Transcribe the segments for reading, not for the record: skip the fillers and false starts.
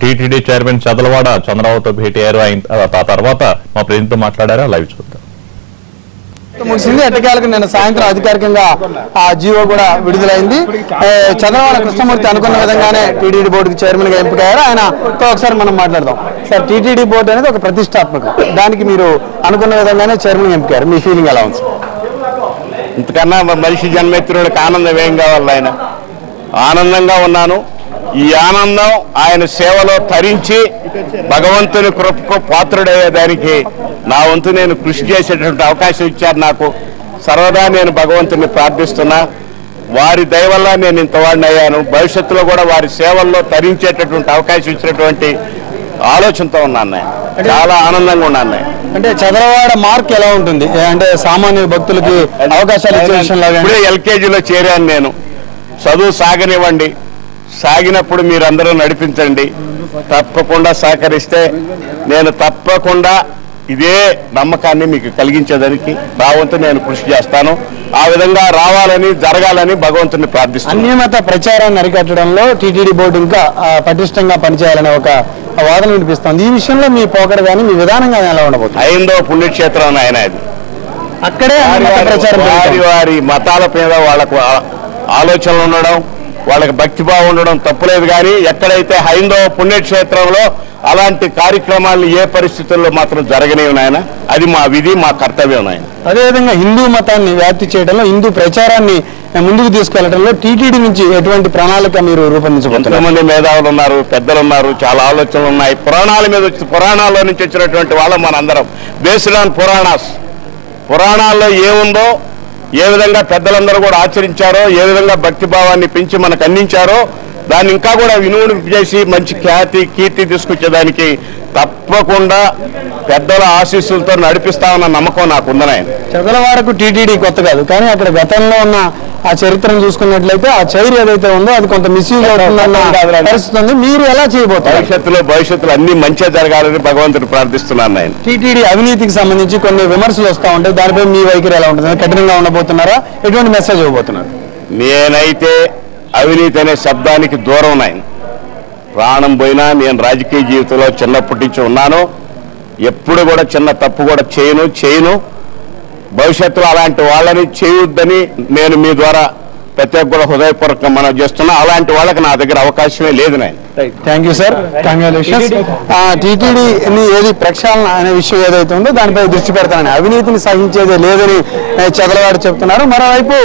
TTD chairman Chadalavada చంద్రబాబుతో భేటీ అయ్యారు. ఆ తర్వాత మా ప్రతినిధితో మాట్లాడారు. లైవ్ చూద్దాం. ముగిసింది. ఎట్టకేలకు నిన్న సాయంత్రం అధికారికంగా ఆ జీవో కూడా విడుదలైంది. చంద్రబాబు కృష్ణమూర్తి అనుకున్న విధంగానే టీటీడీ బోర్డుకి చైర్మన్ గా ఎంపికయ్యారు. ఆయనతో ఒకసారి మనం మాట్లాడదాం. సార్, టీటీడీ బోర్డు అనేది ఒక ప్రతిష్టాత్మకం, దానికి మీరు అనుకున్న విధంగానే చైర్మన్ ఎంపికారు. మీ ఫీలింగ్ ఎలా ఉంది? ఇంతకన్నా మనిషి జన్మెత్తుడికి ఆనందం ఏం కావాలి? ఆయన ఆనందంగా ఉన్నాను. ఈ ఆనందం ఆయన సేవలో తరించి భగవంతుని కృపకు పాత్రుడయ్యేదానికి నా వంతు నేను కృషి చేసేటువంటి అవకాశం ఇచ్చారు నాకు. సర్వదా నేను భగవంతుని ప్రార్థిస్తున్నా. వారి దయ వల్ల నేను ఇంతవాడిని అయ్యాను. భవిష్యత్తులో కూడా వారి సేవల్లో తరించేటటువంటి అవకాశం ఇచ్చినటువంటి ఆలోచనతో ఉన్నాను. నేను చాలా ఆనందంగా ఉన్నాను. అంటే చదలవాడ మార్క్ ఎలా ఉంటుంది? అంటే సామాన్య భక్తులకి అవకాశాలు ఇచ్చే విషయంలో ఇప్పుడే ఎల్కేజీలో చేరాను నేను. చదువు సాగనివ్వండి, సాగినప్పుడు మీరందరూ నడిపించండి. తప్పకుండా సహకరిస్తే నేను తప్పకుండా ఇదే నమ్మకాన్ని మీకు కలిగించేదానికి నా వంతు నేను కృషి చేస్తాను. ఆ విధంగా రావాలని, జరగాలని భగవంతుని ప్రార్థిస్తాను. అన్యమత ప్రచారాన్ని అరికట్టడంలో టీటీడీ బోర్డు ఇంకా పటిష్టంగా పనిచేయాలనే ఒక వాదన వినిపిస్తుంది. ఈ విషయంలో మీ పోకడ కానీ మీ విధానం కానీ ఎలా ఉండబోతుంది? ఐదో పుణ్యక్షేత్రం ఆయన అది. అక్కడే వారి మతాల మీద వాళ్ళకు ఆలోచనలు ఉండడం, వాళ్ళకి భక్తిభావం ఉండడం తప్పులేదు. కానీ ఎక్కడైతే హైందవ పుణ్యక్షేత్రంలో అలాంటి కార్యక్రమాలు ఏ పరిస్థితుల్లో మాత్రం జరగనివి నాయన. అది మా విధి, మా కర్తవ్యం నాయన. అదేవిధంగా హిందూ మతాన్ని వ్యాప్తి చేయడంలో, హిందూ ప్రచారాన్ని ముందుకు తీసుకెళ్లడంలో టీటీడీ నుంచి ఎటువంటి ప్రణాళిక మీరు రూపొందించబోతున్నారు? ఎంతమంది మేధావులు ఉన్నారు, పెద్దలు ఉన్నారు, చాలా ఆలోచనలు ఉన్నాయి. పురాణాల మీద పురాణాల్లో నుంచి వచ్చినటువంటి వాళ్ళం మనందరం. బేస్డ్ ఆన్ పురాణాల్లో ఏముందో, ఏ విధంగా పెద్దలందరూ కూడా ఆచరించారో, ఏ విధంగా భక్తిభావాన్ని పెంచి మనకు అందించారో దాన్ని ఇంకా కూడా వినూడి చేసి మంచి కీర్తి తీసుకొచ్చేదానికి తప్పకుండా పెద్దల ఆశీస్సులతో నడిపిస్తామన్న నమ్మకం నాకు ఉందని. ఆయన చదలవాడకు టీటీడీ కొత్త కాదు, కానీ అక్కడ గతంలో ఉన్న ఆ చరిత్రను చూసుకున్నట్లయితే ఆ చైర్ ఏదైతే ఉందో అది కొంత మిస్యూజ్ అవుతుందన్న పరిస్థితి ఉంది. మీరు ఎలా చేయబోతారు? భవిష్యత్తులో అన్ని మంచిగా జరగాలని భగవంతుడు ప్రార్థిస్తున్నాను. ఆయన టీటీడీ అవినీతికి సంబంధించి కొన్ని విమర్శలు వస్తూ ఉంటాయి. దానిపై మీ వైఖరి ఎలా ఉంటుంది? కఠినంగా ఉండబోతున్నారా? ఎటువంటి మెసేజ్ ఇవ్వబోతున్నారు? నేనైతే అవినీతి అనే శబ్దానికి దూరం నాయన. ప్రాణం పోయినా నేను రాజకీయ జీవితంలో చిన్నప్పటి నుంచి ఉన్నాను. ఎప్పుడు కూడా చిన్న తప్పు కూడా చేయను. భవిష్యత్తులో అలాంటి వాళ్ళని చేయొద్దని నేను మీ ద్వారా ప్రత్యేక కూడా హృదయపూర్వకంగా మనం చేస్తున్నా. అలాంటి వాళ్ళకి నా దగ్గర అవకాశమే లేదు నాయన. Thank you sir, congratulations. టీటీడీని ఏది ప్రక్షాళన అనే విషయం ఏదైతే ఉందో దానిపై దృష్టి పెడతానని, అవినీతిని సహించేదే లేదని చంద్రబాబు చెప్తున్నారు. మరోవైపు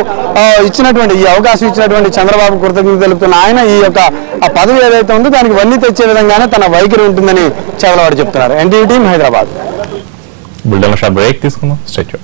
ఇచ్చినటువంటి ఈ అవకాశం ఇచ్చినటువంటి చంద్రబాబు కృతజ్ఞతలు తెలుపుతున్న ఆయన ఈ యొక్క ఆ పదవి ఏదైతే ఉందో దానికి వన్నీ తెచ్చే విధంగానే తన వైఖరి ఉంటుందని చంద్రబాబు చెప్తున్నారు. NTV team, Hyderabad. బుల్డన్ shot break తీసుకుందాం. స్ట్రెచ్